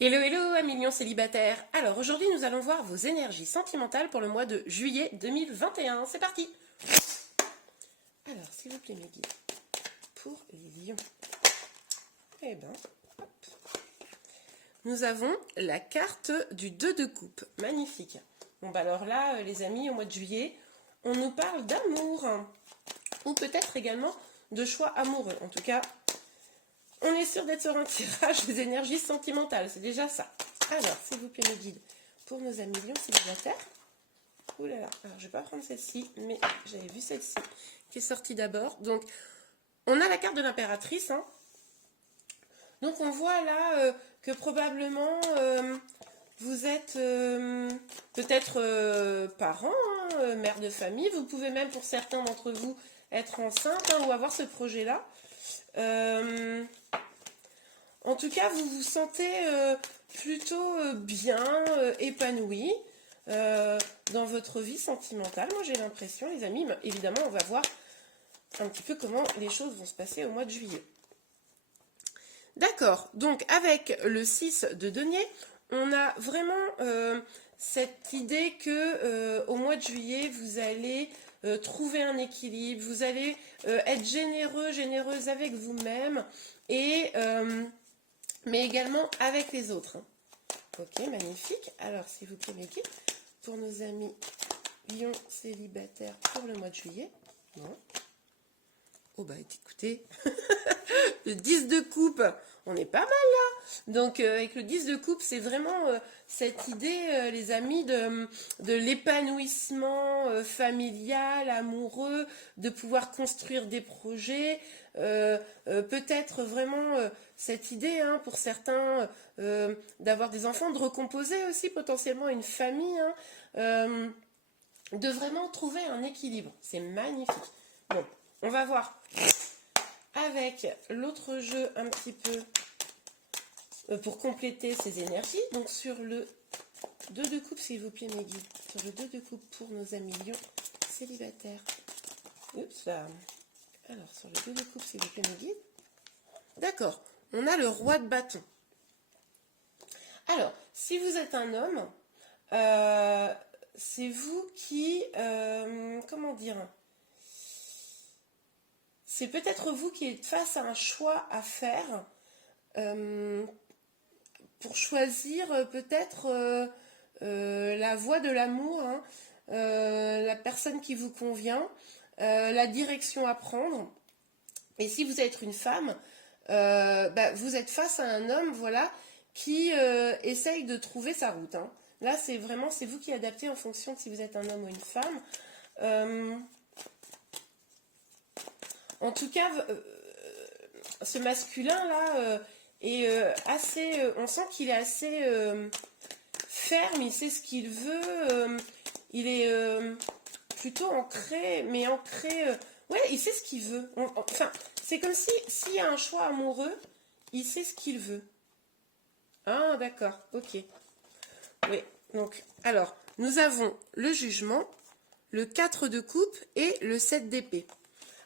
Hello, hello, amis lions célibataires. Alors aujourd'hui, nous allons voir vos énergies sentimentales pour le mois de juillet 2021. C'est parti. Alors, s'il vous plaît, mes guides, pour les lions. Eh ben, hop. Nous avons la carte du 2 de coupe. Magnifique. Bon, bah alors là, les amis, au mois de juillet, on nous parle d'amour. Ou peut-être également de choix amoureux. En tout cas, on est sûr d'être sur un tirage des énergies sentimentales. C'est déjà ça. Alors, s'il vous plaît, mes guides, pour nos amis lions célibataires. Ouh là là, alors je vais pas prendre celle-ci, mais j'avais vu celle-ci qui est sortie d'abord. Donc, on a la carte de l'impératrice. Hein. Donc, on voit là que probablement vous êtes peut-être parents, hein, mère de famille. Vous pouvez même, pour certains d'entre vous, être enceinte ou avoir ce projet-là. En tout cas, vous vous sentez plutôt bien épanoui dans votre vie sentimentale. Moi, j'ai l'impression, les amis, mais évidemment, on va voir un petit peu comment les choses vont se passer au mois de juillet. D'accord, donc avec le 6 de denier, on a vraiment cette idée que au mois de juillet, vous allez trouver un équilibre, vous allez être généreux, généreuse avec vous-même, et mais également avec les autres. Ok, magnifique. Alors, s'il vous plaît, mes guides, pour nos amis lions célibataires pour le mois de juillet. Non. Oh bah écoutez, le 10 de coupe, on est pas mal là. Donc avec le 10 de coupe, c'est vraiment cette idée, les amis, de l'épanouissement familial, amoureux, de pouvoir construire des projets, peut-être vraiment cette idée, hein, pour certains, d'avoir des enfants, de recomposer aussi potentiellement une famille, hein, de vraiment trouver un équilibre. C'est magnifique. Bon, on va voir avec l'autre jeu un petit peu pour compléter ces énergies. Donc sur le 2 de coupe, s'il vous plaît, mes guides. Sur le 2 de coupe pour nos amis lions célibataires. Oups là. Alors sur le 2 de coupe, s'il vous plaît, mes guides. D'accord. On a le roi de bâton. Alors, si vous êtes un homme, c'est vous qui... comment dire ? C'est peut-être vous qui êtes face à un choix à faire pour choisir peut-être la voie de l'amour, hein, la personne qui vous convient, la direction à prendre. Et si vous êtes une femme, vous êtes face à un homme, voilà, qui essaye de trouver sa route. Hein. Là, c'est vraiment, c'est vous qui adaptez en fonction de si vous êtes un homme ou une femme. En tout cas, ce masculin-là est assez... on sent qu'il est assez ferme, il sait ce qu'il veut, il est plutôt ancré, mais ancré... ouais, il sait ce qu'il veut. Enfin, c'est comme si, s'il y a un choix amoureux, il sait ce qu'il veut. Ah, d'accord, ok. Oui, donc, alors, nous avons le jugement, le 4 de coupe et le 7 d'épée.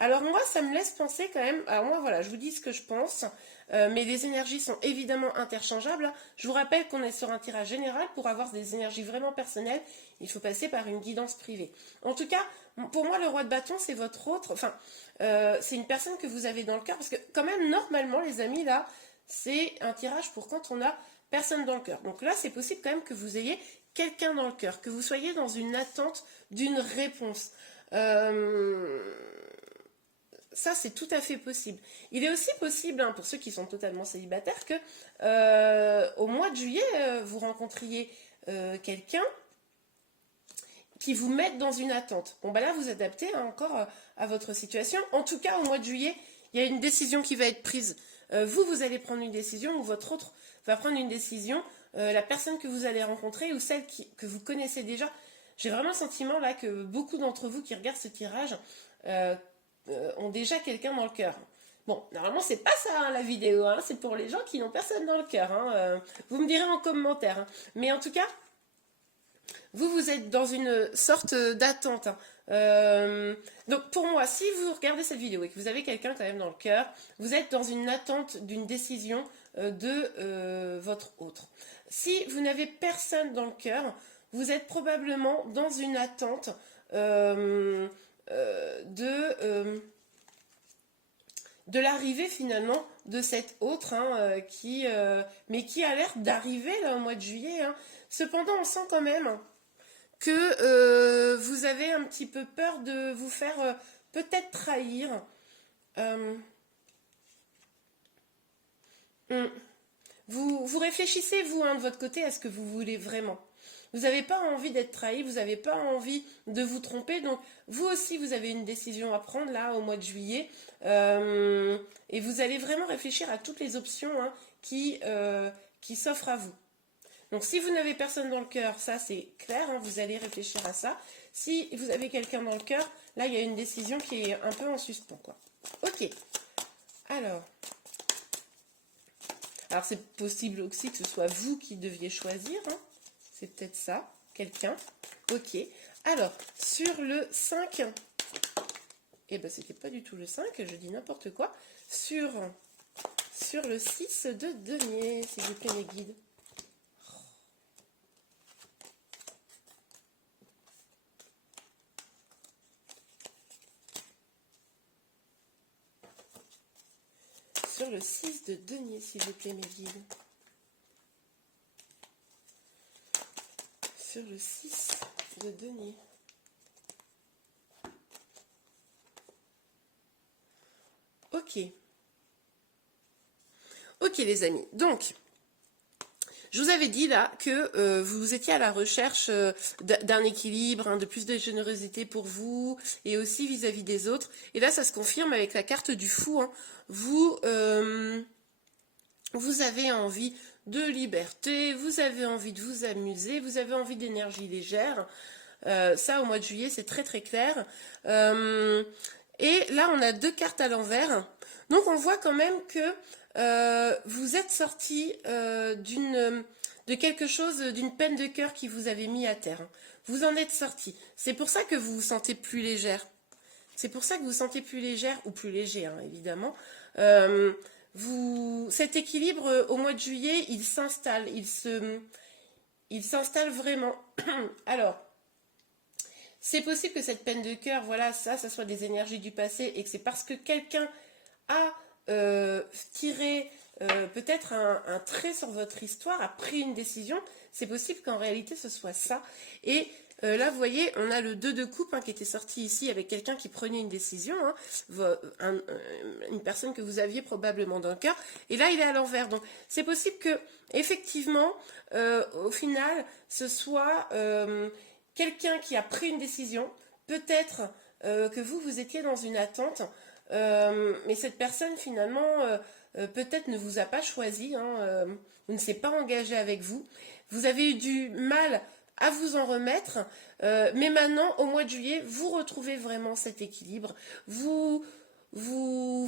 Alors moi, ça me laisse penser quand même, alors moi voilà, je vous dis ce que je pense, mais les énergies sont évidemment interchangeables. Je vous rappelle qu'on est sur un tirage général, pour avoir des énergies vraiment personnelles, il faut passer par une guidance privée. En tout cas, pour moi, le roi de bâton, c'est votre autre, enfin, c'est une personne que vous avez dans le cœur, parce que quand même, normalement, les amis, là, c'est un tirage pour quand on a personne dans le cœur. Donc là, c'est possible quand même que vous ayez quelqu'un dans le cœur, que vous soyez dans une attente d'une réponse. Ça, c'est tout à fait possible. Il est aussi possible, hein, pour ceux qui sont totalement célibataires, que au mois de juillet, vous rencontriez quelqu'un qui vous mette dans une attente. Bon, bah là, vous adaptez, hein, encore à votre situation. En tout cas, au mois de juillet, il y a une décision qui va être prise. Vous allez prendre une décision, ou votre autre va prendre une décision. La personne que vous allez rencontrer, ou celle que vous connaissez déjà. J'ai vraiment le sentiment là que beaucoup d'entre vous qui regardent ce tirage ont déjà quelqu'un dans le cœur. Bon, normalement, c'est pas ça, hein, la vidéo, hein, c'est pour les gens qui n'ont personne dans le cœur. Hein, vous me direz en commentaire. Hein. Mais en tout cas, vous êtes dans une sorte d'attente. Hein. Donc, pour moi, si vous regardez cette vidéo et que vous avez quelqu'un quand même dans le cœur, vous êtes dans une attente d'une décision de votre autre. Si vous n'avez personne dans le cœur, vous êtes probablement dans une attente de l'arrivée finalement de cet autre, mais qui a l'air d'arriver là au mois de juillet. Cependant, on sent quand même que vous avez un petit peu peur de vous faire peut-être trahir. Vous réfléchissez, vous, de votre côté, à ce que vous voulez vraiment. Vous n'avez pas envie d'être trahi, vous n'avez pas envie de vous tromper. Donc, vous aussi, vous avez une décision à prendre, là, au mois de juillet. Et vous allez vraiment réfléchir à toutes les options qui s'offrent à vous. Donc, si vous n'avez personne dans le cœur, ça, c'est clair, vous allez réfléchir à ça. Si vous avez quelqu'un dans le cœur, là, il y a une décision qui est un peu en suspens, quoi. Ok. Alors, c'est possible aussi que ce soit vous qui deviez choisir. C'est peut-être ça, quelqu'un. Ok. Alors, sur le 5, c'était pas du tout le 5, je dis n'importe quoi. Sur le 6 de denier, s'il vous plaît, mes guides. Sur le 6 de denier, s'il vous plaît, mes guides. Sur le 6 de denier. Ok. Ok, les amis. Donc, je vous avais dit là que vous étiez à la recherche d'un équilibre, de plus de générosité pour vous et aussi vis-à-vis des autres. Et là, ça se confirme avec la carte du fou. Vous avez envie de liberté, vous avez envie de vous amuser, vous avez envie d'énergie légère. Ça, au mois de juillet, c'est très très clair. Et là, on a 2 cartes à l'envers. Donc, on voit quand même que vous êtes sorti de quelque chose, d'une peine de cœur qui vous avait mis à terre. Vous en êtes sorti. C'est pour ça que vous vous sentez plus légère. C'est pour ça que vous vous sentez plus légère, ou plus léger, évidemment. Cet équilibre, au mois de juillet, il s'installe. Il s'installe vraiment. Alors, c'est possible que cette peine de cœur, voilà, ça soit des énergies du passé et que c'est parce que quelqu'un a tiré peut-être un trait sur votre histoire, a pris une décision. C'est possible qu'en réalité ce soit ça. Et là, vous voyez, on a le 2 de coupe qui était sorti ici avec quelqu'un qui prenait une décision, une personne que vous aviez probablement dans le cœur. Et là, il est à l'envers. Donc, c'est possible que, effectivement, au final, ce soit quelqu'un qui a pris une décision. Peut-être que vous étiez dans une attente, mais cette personne, finalement, peut-être ne vous a pas choisi, ne s'est pas engagé avec vous. Vous avez eu du mal à vous en remettre, mais maintenant, au mois de juillet, vous retrouvez vraiment cet équilibre. Vous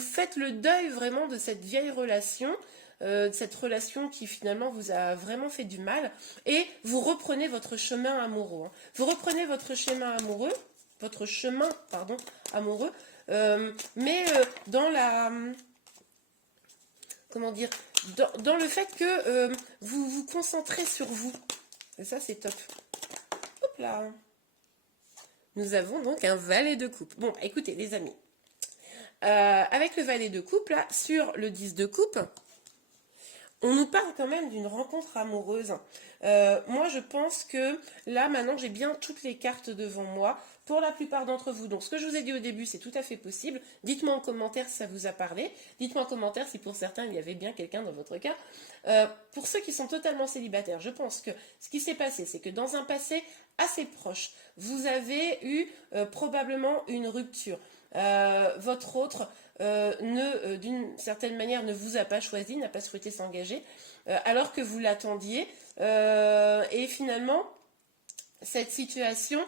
faites le deuil vraiment de cette vieille relation, cette relation qui finalement vous a vraiment fait du mal, et vous reprenez votre chemin amoureux. Vous reprenez votre chemin amoureux, mais dans la... Comment dire, dans le fait que vous vous concentrez sur vous. Et ça, c'est top. Hop là. Nous avons donc un valet de coupe. Bon, écoutez, les amis. Avec le valet de coupe, là, sur le 10 de coupe, on nous parle quand même d'une rencontre amoureuse. Moi, je pense que là, maintenant, j'ai bien toutes les cartes devant moi. Pour la plupart d'entre vous. Donc, ce que je vous ai dit au début, c'est tout à fait possible. Dites-moi en commentaire si ça vous a parlé. Dites-moi en commentaire si pour certains, il y avait bien quelqu'un dans votre cas. Pour ceux qui sont totalement célibataires, je pense que ce qui s'est passé, c'est que dans un passé assez proche, vous avez eu probablement une rupture. Votre autre, d'une certaine manière, ne vous a pas choisi, n'a pas souhaité s'engager, alors que vous l'attendiez. Et finalement, cette situation...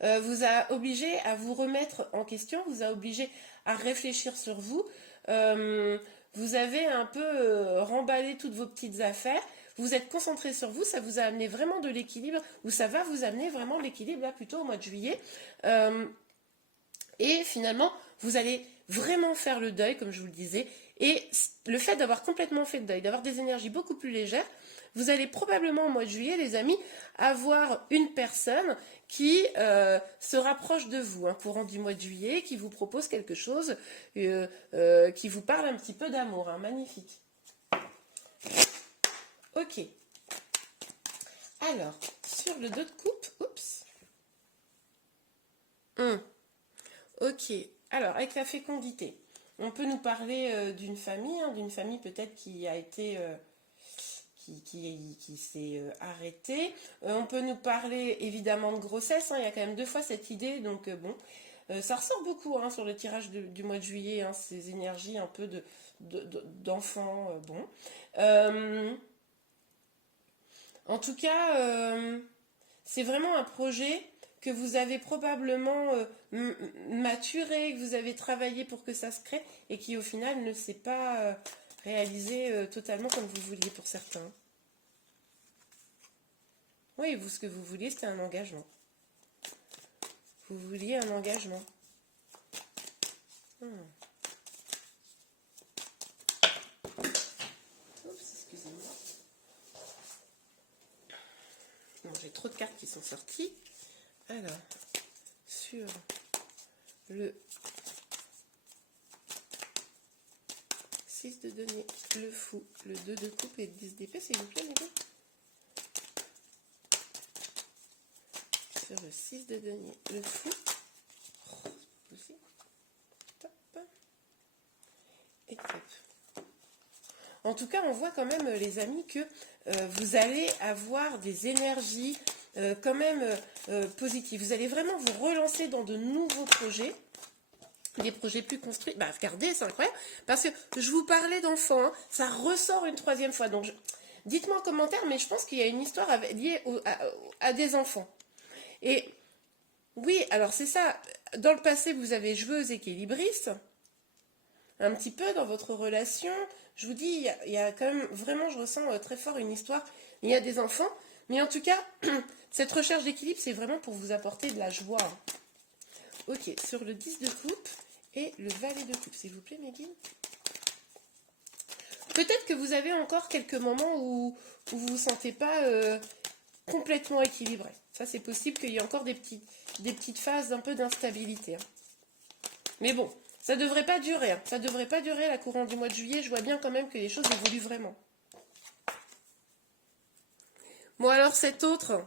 vous a obligé à vous remettre en question, vous a obligé à réfléchir sur vous. Vous avez un peu remballé toutes vos petites affaires. Vous êtes concentré sur vous, ça vous a amené vraiment de l'équilibre, ou ça va vous amener vraiment de l'équilibre là plutôt au mois de juillet. Et finalement, vous allez vraiment faire le deuil, comme je vous le disais, Et le fait d'avoir complètement fait le deuil, d'avoir des énergies beaucoup plus légères, vous allez probablement au mois de juillet, les amis, avoir une personne qui se rapproche de vous, courant du mois de juillet, qui vous propose quelque chose, qui vous parle un petit peu d'amour. Magnifique. Ok. Alors, sur le dos de coupe, oups. Ok. Alors, avec la fécondité, on peut nous parler d'une famille peut-être qui a été... qui s'est arrêtée. On peut nous parler évidemment de grossesse, il y a quand même 2 fois cette idée, donc bon, ça ressort beaucoup sur le tirage du mois de juillet, ces énergies un peu d'enfants, bon. En tout cas, c'est vraiment un projet que vous avez probablement maturé, que vous avez travaillé pour que ça se crée, et qui au final ne s'est pas réalisé totalement comme vous vouliez pour certains. Oui, vous, ce que vous vouliez, c'était un engagement. Vous vouliez un engagement. Oups, excusez-moi. Non, j'ai trop de cartes qui sont sorties. Alors, sur le 6 de denier, le fou, le 2 de coupe et le 10 d'épée, s'il vous plaît, les gars. Sur le 6 de denier, le fou. Top. Et top. En tout cas, on voit quand même, les amis, que vous allez avoir des énergies quand même positives. Vous allez vraiment vous relancer dans de nouveaux projets. Des projets plus construits. Bah, regardez, c'est incroyable. Parce que je vous parlais d'enfants, ça ressort une 3e fois. Donc, dites-moi en commentaire, mais je pense qu'il y a une histoire liée à des enfants. Et oui, alors c'est ça. Dans le passé, vous avez joueuse équilibriste. Un petit peu dans votre relation. Je vous dis, il y a quand même, vraiment, je ressens très fort une histoire. Il y a des enfants. Mais en tout cas, cette recherche d'équilibre, c'est vraiment pour vous apporter de la joie. Ok, sur le 10 de coupe et le valet de coupe, s'il vous plaît, Megan. Peut-être que vous avez encore quelques moments où vous ne vous sentez pas complètement équilibré. Ça, c'est possible qu'il y ait encore des petites phases un peu d'instabilité. Mais bon, ça ne devrait pas durer. Ça ne devrait pas durer la courant du mois de juillet. Je vois bien quand même que les choses évoluent vraiment. Bon, alors cet autre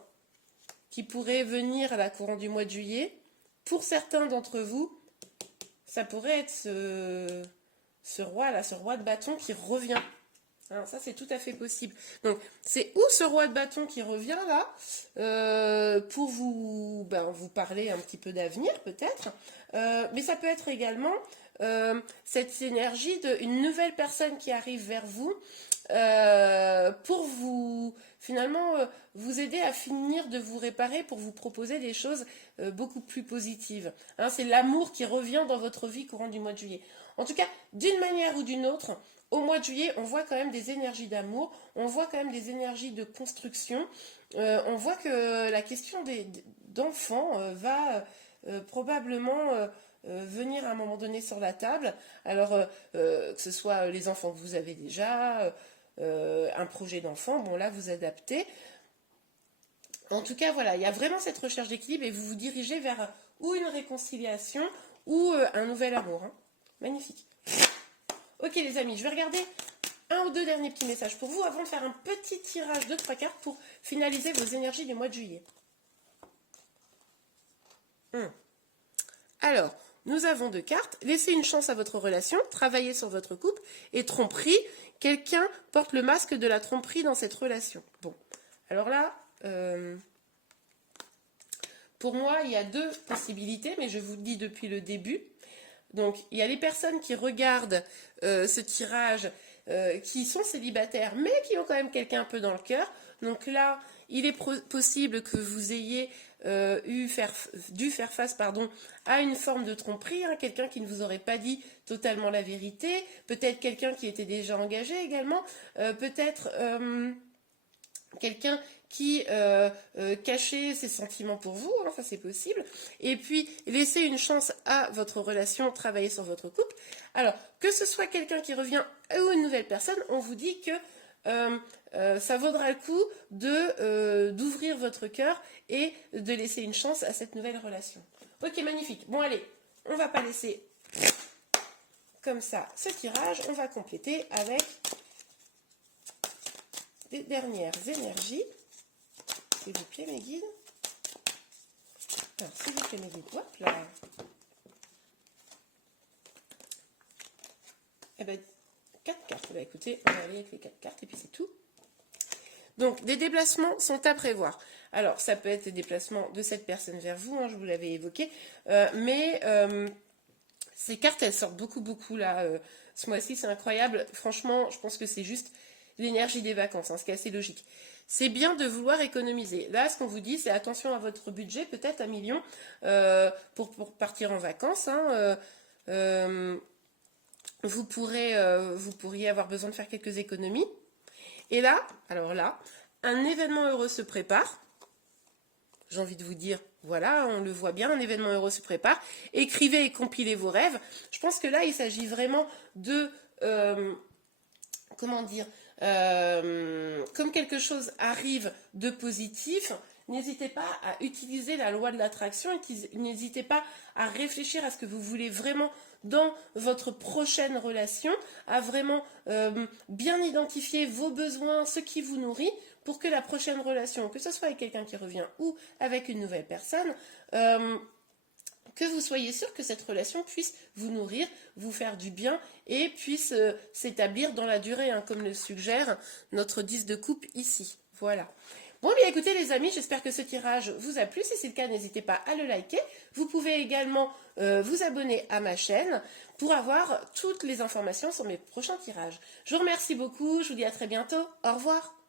qui pourrait venir à la courant du mois de juillet, pour certains d'entre vous, ça pourrait être ce roi de bâton qui revient. Alors ça, c'est tout à fait possible. Donc, c'est où ce roi de bâton qui revient là pour vous parler un petit peu d'avenir, peut-être. Mais ça peut être également cette énergie d'une nouvelle personne qui arrive vers vous pour vous, finalement, vous aider à finir de vous réparer, pour vous proposer des choses beaucoup plus positives. C'est l'amour qui revient dans votre vie courant du mois de juillet. En tout cas, d'une manière ou d'une autre, au mois de juillet, on voit quand même des énergies d'amour, on voit quand même des énergies de construction, on voit que la question d'enfants va probablement venir à un moment donné sur la table. Alors, que ce soit les enfants que vous avez déjà, un projet d'enfant, bon là, vous adaptez. En tout cas, voilà, il y a vraiment cette recherche d'équilibre et vous vous dirigez vers ou une réconciliation ou un nouvel amour. Magnifique. Ok les amis, je vais regarder un ou deux derniers petits messages pour vous avant de faire un petit tirage de 3 cartes pour finaliser vos énergies du mois de juillet. Alors, nous avons 2 cartes. Laissez une chance à votre relation, travaillez sur votre couple et tromperie. Quelqu'un porte le masque de la tromperie dans cette relation. Bon, alors là, pour moi, il y a 2 possibilités, mais je vous le dis depuis le début. Donc, il y a les personnes qui regardent ce tirage, qui sont célibataires, mais qui ont quand même quelqu'un un peu dans le cœur. Donc là, il est possible que vous ayez dû faire face à une forme de tromperie, quelqu'un qui ne vous aurait pas dit totalement la vérité, peut-être quelqu'un qui était déjà engagé également, peut-être quelqu'un qui cachait ses sentiments pour vous, hein, ça c'est possible, et puis laisser une chance à votre relation, travailler sur votre couple. Alors, que ce soit quelqu'un qui revient ou une nouvelle personne, on vous dit que ça vaudra le coup d'ouvrir votre cœur et de laisser une chance à cette nouvelle relation. Ok, magnifique. Bon, allez, on va pas laisser comme ça ce tirage, on va compléter avec les dernières énergies. S'il vous plaît, mes guides. Alors, s'il vous plaît, mes guides. Hop là. Eh ben, 4 cartes. Bah, écoutez, on va aller avec les 4 cartes et puis c'est tout. Donc, des déplacements sont à prévoir. Alors, ça peut être des déplacements de cette personne vers vous, hein, je vous l'avais évoqué, mais ces cartes, elles sortent beaucoup là. Ce mois-ci, c'est incroyable. Franchement, je pense que c'est juste l'énergie des vacances, hein, ce qui est assez logique. C'est bien de vouloir économiser. Là, ce qu'on vous dit, c'est attention à votre budget, peut-être 1 million pour partir en vacances. Hein, vous pourriez avoir besoin de faire quelques économies. Et là, alors là, un événement heureux se prépare. J'ai envie de vous dire, voilà, on le voit bien, un événement heureux se prépare. Écrivez et compilez vos rêves. Je pense que là, il s'agit vraiment de... comment dire, comme quelque chose arrive de positif, n'hésitez pas à utiliser la loi de l'attraction, n'hésitez pas à réfléchir à ce que vous voulez vraiment dans votre prochaine relation, à vraiment bien identifier vos besoins, ce qui vous nourrit, pour que la prochaine relation, que ce soit avec quelqu'un qui revient ou avec une nouvelle personne, que vous soyez sûr que cette relation puisse vous nourrir, vous faire du bien et puisse s'établir dans la durée, hein, comme le suggère notre 10 de coupe ici. Voilà. Bon, bien écoutez les amis, j'espère que ce tirage vous a plu. Si c'est le cas, n'hésitez pas à le liker. Vous pouvez également vous abonner à ma chaîne pour avoir toutes les informations sur mes prochains tirages. Je vous remercie beaucoup, je vous dis à très bientôt. Au revoir.